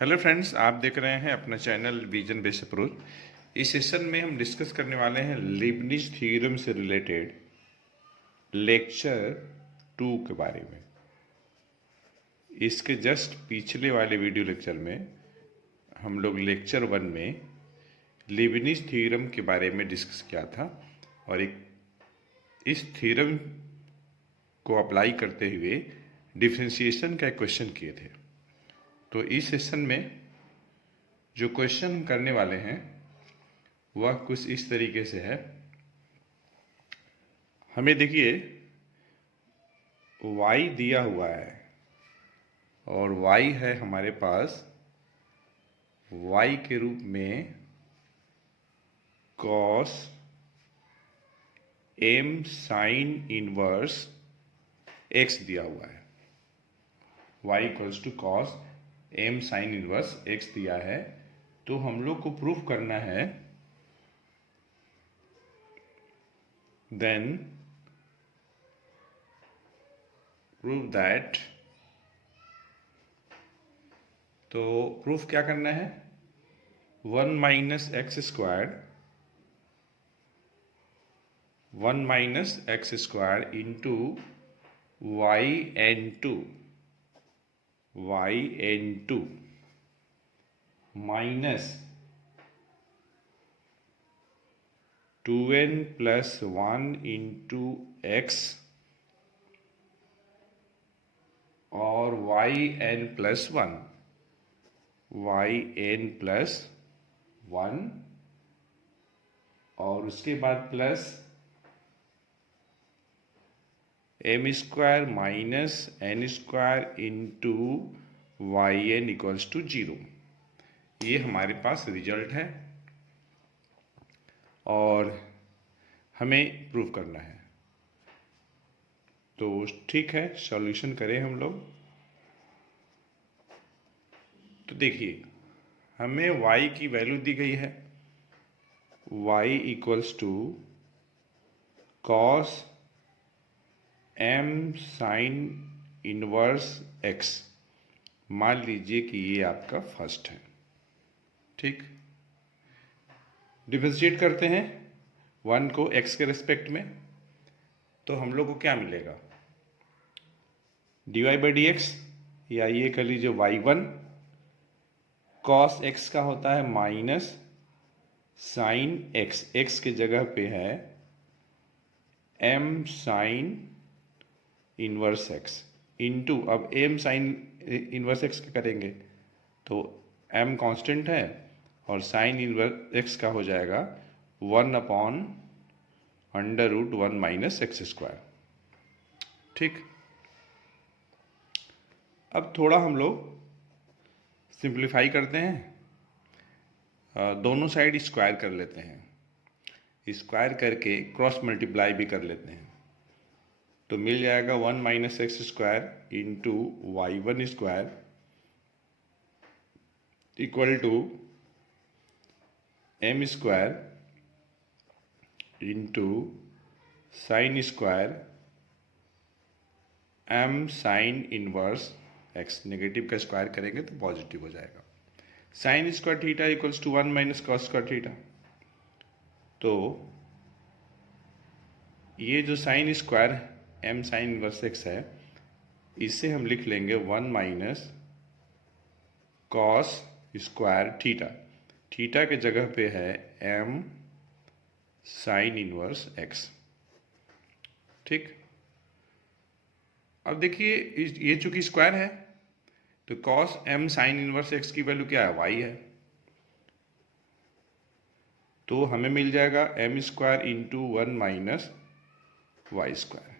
Hello friends, आप देख रहे हैं अपना चैनल विजन बेस अप्रोच। इस सेशन में हम डिस्कस करने वाले हैं लीबनिज थ्योरम से रिलेटेड लेक्चर 2 के बारे में। इसके जस्ट पिछले वाले वीडियो लेक्चर में हम लोग लेक्चर 1 में लीबनिज थ्योरम के बारे में डिस्कस किया था और इस थ्योरम को अप्लाई करते हुए डिफरेंशिएशन का क्वेश्चन किए थे। तो इस सेशन में जो क्वेश्चन हम करने वाले हैं वह कुछ इस तरीके से है। हमें देखिए y दिया हुआ है और y है हमारे पास y के रूप में cos m sine inverse x दिया हुआ है। y equals to cos m sine inverse x दिया है। तो हम लोग को प्रूफ करना है then prove that। तो प्रूफ क्या करना है, 1 minus x square into y n two minus 2n plus 1 into x और वाई एन प्लस 1 और उसके बाद plus m square minus n square into y n equals to 0। ये हमारे पास रिजल्ट है और हमें प्रूव करना है। तो ठीक है, सॉल्यूशन करें हम लोग। तो देखिए हमें y की वैल्यू दी गई है, y equals to cos m sine inverse x। मान लीजिए कि ये आपका फर्स्ट है, ठीक। डिफरेंशिएट करते हैं 1 को x के रिस्पेक्ट में, तो हम लोग को क्या मिलेगा, dy बाई डी एक्स, या ये कर लीजिए y1 cos x का होता है माइनस साइन x, x के जगह पे है m sine inverse x into, अब m साइन इनवर्स x का करेंगे तो m कांस्टेंट है और साइन इनवर्स x का हो जाएगा 1 upon under root 1 minus x square, ठीक। अब थोड़ा हम लोग सिंप्लीफाई करते हैं, दोनों साइड स्क्वायर कर लेते हैं, स्क्वायर करके क्रॉस मल्टीप्लाई भी कर लेते हैं। तो मिल जाएगा 1 minus x square into y one square equal to m square into sine square m sine inverse x। Negative का स्क्वायर करेंगे तो पॉजिटिव हो जाएगा। Sine square theta equals to 1 minus cos square theta. तो ये जो sine square m sine inverse x है, इसे हम लिख लेंगे 1 minus cos square theta. Theta के जगह पे है m साइन इनवर्स x, ठीक। अब देखिए ये चूंकि स्क्वायर है तो cos m sine inverse x की वैल्यू क्या है, y है। तो हमें मिल जाएगा m square into 1 minus y square.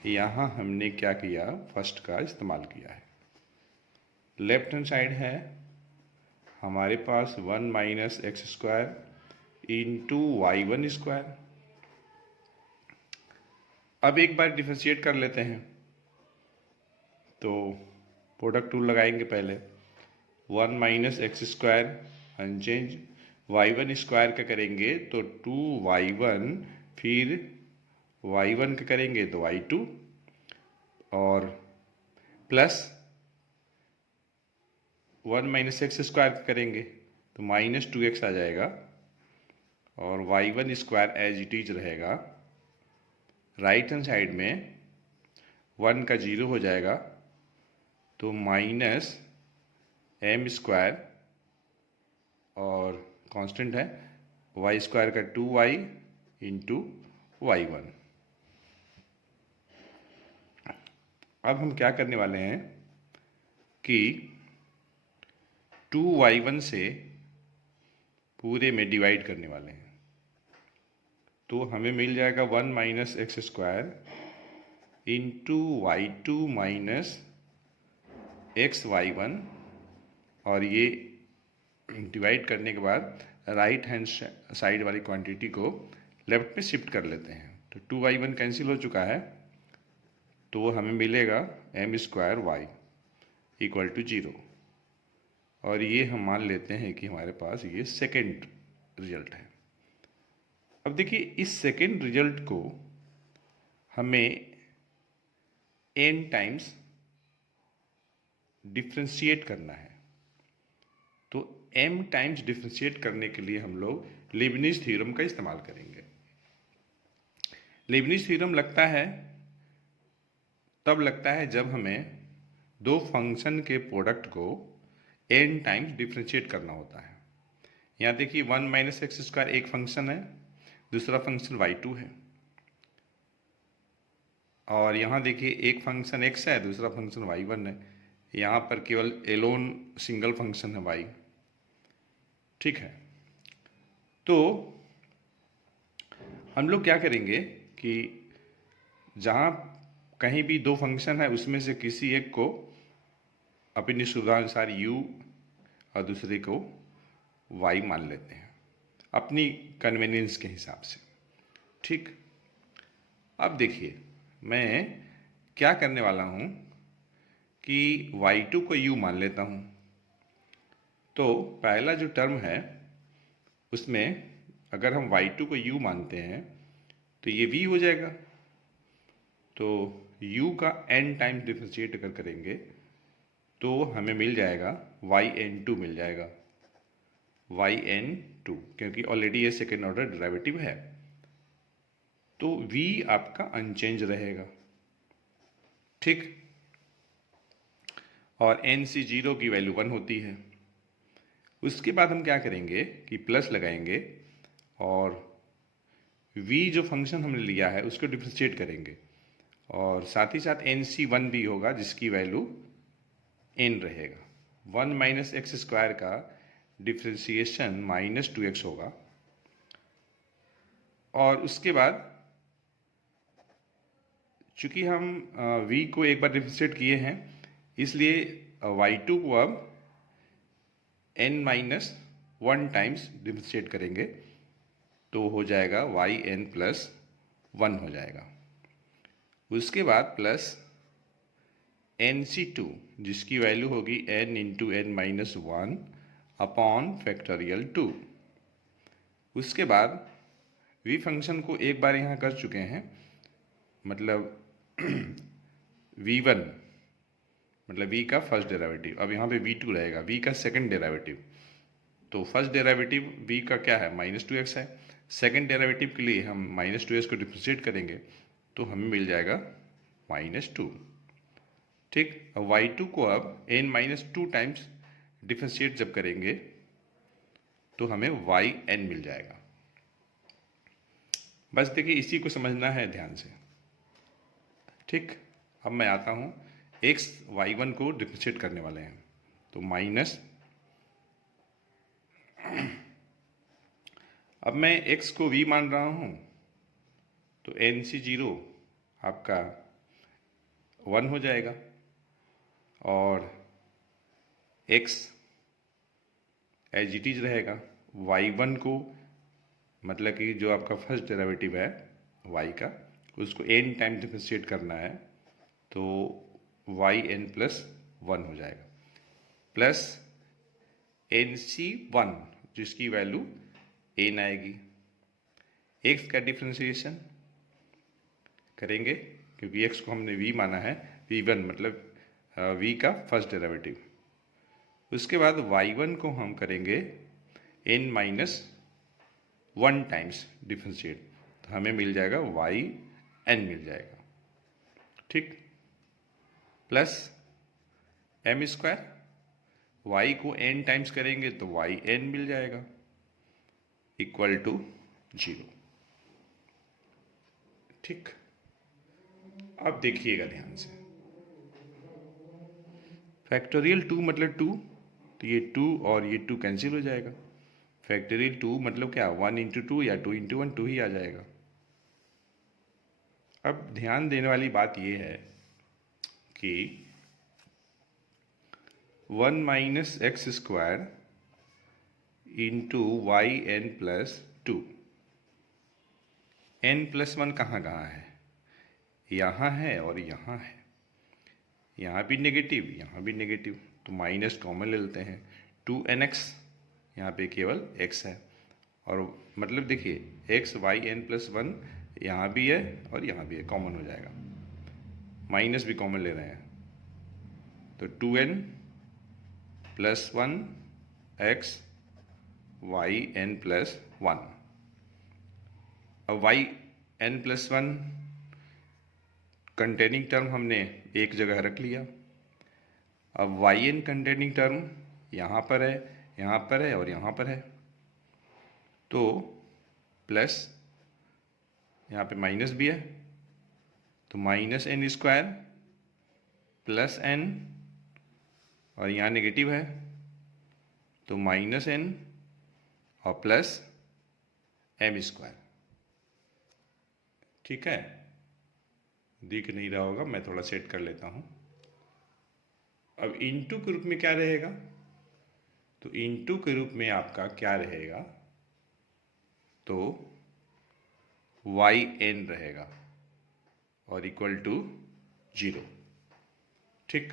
यहाँ हमने क्या किया, फर्स्ट का इस्तेमाल किया है। लेफ्ट हैंड साइड है हमारे पास 1 minus x square into y one square. अब एक बार डिफरेंशिएट कर लेते हैं, तो प्रोडक्ट टूल लगाएंगे पहले। 1 minus x square unchanged, y one square का करेंगे तो 2y1, फिर y1 का करेंगे तो y2 और plus one minus x square करेंगे तो माइनस 2x आ जाएगा, और y1 square as it is रहेगा। राइट हैंड साइड में 1 का 0 हो जाएगा, तो माइनस एम स्क्वायर, और कांस्टेंट है y स्क्वायर का 2y इंटू y1। अब हम क्या करने वाले हैं कि 2y1 से पूरे में डिवाइड करने वाले हैं, तो हमें मिल जाएगा 1 minus x square into y2 minus x y1, और ये डिवाइड करने के बाद राइट हैंड साइड वाली क्वांटिटी को लेफ्ट में शिफ्ट कर लेते हैं, तो 2y1 कैंसिल हो चुका है, तो हमें मिलेगा m square y equal to 0, और ये हम मान लेते हैं कि हमारे पास ये सेकेंड रिजल्ट है। अब देखिए, इस सेकेंड रिजल्ट को हमें n टाइम्स डिफ्रेंशिएट करना है, तो m टाइम्स डिफ्रेंशिएट करने के लिए हम लोग लीबनिज थ्योरम का इस्तेमाल करेंगे। लीबनिज थ्योरम तब लगता है जब हमें दो फंक्शन के प्रोडक्ट को n टाइम्स डिफ्रेंशिएट करना होता है। यहाँ देखिए 1 माइनस एक्स स्क्वायर एक फंक्शन है, दूसरा फंक्शन y2 है, और यहाँ देखिए एक फंक्शन x है, दूसरा फंक्शन y1 है। यहाँ पर केवल एलोन सिंगल फंक्शन है y, ठीक है। तो हम लोग क्या करेंगे कि जहाँ कहीं भी दो फंक्शन है उसमें से किसी एक को अपनी सुविधानुसार u और दूसरे को y मान लेते हैं अपनी कन्वीनियंस के हिसाब से, ठीक। अब देखिए, मैं क्या करने वाला हूँ कि y2 को u मान लेता हूँ, तो पहला जो टर्म है उसमें अगर हम y2 को u मानते हैं तो ये v हो जाएगा, तो u का n टाइम डिफरेंशिएट अगर करेंगे तो हमें मिल जाएगा yn2 मिल जाएगा, yn2, क्योंकि ऑलरेडी ये सेकेंड ऑर्डर डेरिवेटिव है, तो v आपका अनचेंज रहेगा, ठीक। और nc0 की वैल्यू 1 होती है। उसके बाद हम क्या करेंगे कि प्लस लगाएंगे और v जो फंक्शन हमने लिया है उसको डिफरेंशिएट करेंगे, और साथ ही साथ nc1 भी होगा जिसकी वैल्यू n रहेगा। 1 माइनस एक्स स्क्वायर का डिफ्रेंशिएशन माइनस 2x होगा, और उसके बाद चूंकि हम v को एक बार डिफरेंशिएट किए हैं इसलिए y2 को अब n माइनस 1 टाइम्स डिफरेंशिएट करेंगे, तो हो जाएगा yn प्लस 1 हो जाएगा। उसके बाद प्लस nc2 जिसकी वैल्यू होगी n into n minus 1 upon factorial 2। उसके बाद v फंक्शन को एक बार यहाँ कर चुके हैं, मतलब v1 मतलब v का फर्स्ट डेरिवेटिव, अब यहाँ पे v2 रहेगा, v का सेकंड डेरिवेटिव। तो फर्स्ट डेरिवेटिव v का क्या है माइनस 2x है, सेकंड डेरिवेटिव के लिए हम माइनस 2x को डिफरेंशिएट करेंगे तो हमें मिल जाएगा माइनस 2, ठीक। अब y2 को अब n माइनस 2 टाइम्स डिफरेंशिएट जब करेंगे तो हमें yn मिल जाएगा। बस देखिए, इसी को समझना है ध्यान से, ठीक। अब मैं आता हूँ x y1 को डिफरेंशिएट करने वाले हैं, तो माइनस, अब मैं x को v मान रहा हूँ तो nc0 आपका 1 हो जाएगा, और x एज इट इज रहेगा। y1 को मतलब कि जो आपका फर्स्ट डेरिवेटिव है y का उसको n टाइम डिफरेंशिएट करना है, तो yn प्लस 1 हो जाएगा, प्लस nc1 जिसकी वैल्यू n आएगी। x का डिफरेंशिएशन करेंगे क्योंकि x को हमने v माना है, v1 मतलब v का फर्स्ट डेरिवेटिव, उसके बाद y1 को हम करेंगे n माइनस 1 टाइम्स डिफ्रेंशिएट, तो हमें मिल जाएगा yn मिल जाएगा, ठीक। प्लस m स्क्वायर, y को n टाइम्स करेंगे तो yn मिल जाएगा इक्वल टू 0, ठीक। अब देखिएगा ध्यान से, फैक्टोरियल 2 मतलब 2, तो ये 2 और ये 2 कैंसिल हो जाएगा। फैक्टोरियल 2 मतलब क्या, 1 इंटू 2 या 2 इंटू 1, 2 ही आ जाएगा। अब ध्यान देने वाली बात ये है कि 1 minus x square into y n plus 2, n plus 1 कहाँ कहाँ है, यहाँ है और यहाँ है, यहाँ भी नेगेटिव, यहाँ भी नेगेटिव, तो माइनस कॉमन ले लेते हैं, 2nx, यहाँ पे केवल x है, और मतलब देखिए x वाई एन प्लस 1 यहाँ भी है और यहाँ भी है, कॉमन हो जाएगा, माइनस भी कॉमन ले रहे हैं, तो 2n plus 1 x y n plus 1। अब y n plus 1 containing term हमने एक जगह रख लिया। अब वाई एन कंटेनिंग टर्म यहाँ पर है, यहाँ पर है और यहाँ पर है, तो प्लस यहाँ पे माइनस भी है, तो minus n square plus n, और यहाँ नेगेटिव है तो माइनस एन और प्लस एम स्क्वायर, ठीक है। दिख नहीं रहा होगा, मैं थोड़ा सेट कर लेता हूँ। अब इनटू के रूप में क्या रहेगा, तो इनटू के रूप में आपका क्या रहेगा, तो वाई एन रहेगा और इक्वल टू 0, ठीक।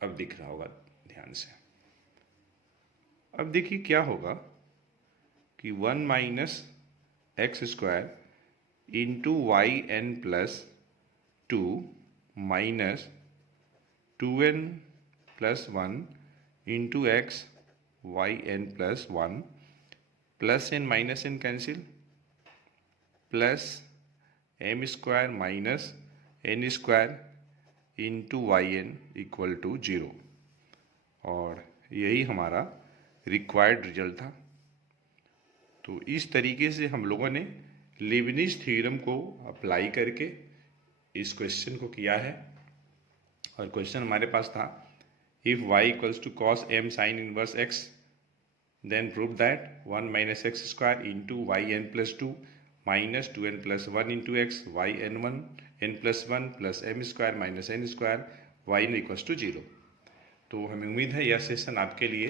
अब दिख रहा होगा ध्यान से। अब देखिए क्या होगा कि 1 minus x square into y n plus 2 minus 2n plus 1 into x y n plus 1 plus n minus n cancel, plus m square minus n square into y n equal to 0, और यही हमारा required result था। तो इस तरीके से हम लोगों ने लीबनिज़ थ्योरम को अप्लाई करके इस क्वेश्चन को किया है, और क्वेश्चन हमारे पास था if y equals to cos m sine inverse x then prove that 1 minus x square into y n plus 2 minus 2n plus 1 into x y n 1 n plus 1 plus m square minus n square y n equals to 0। तो हमें उम्मीद है यह session आपके लिए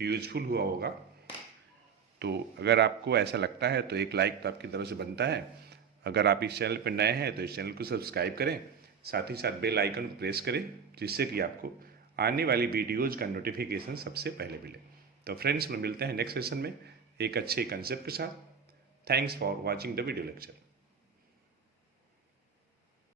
useful हुआ होगा। तो अगर आपको ऐसा लगता है तो एक लाइक तो आपकी तरफ से बनता है। अगर आप इस चैनल पर नए हैं तो इस चैनल को सब्सक्राइब करें, साथ ही साथ बेल आइकन प्रेस करें, जिससे कि आपको आने वाली वीडियोज़ का नोटिफिकेशन सबसे पहले मिले। तो फ्रेंड्स, हम मिलते हैं नेक्स्ट सेशन में एक अच्छे कंसेप्ट के साथ। Thanks for watching the video lecture.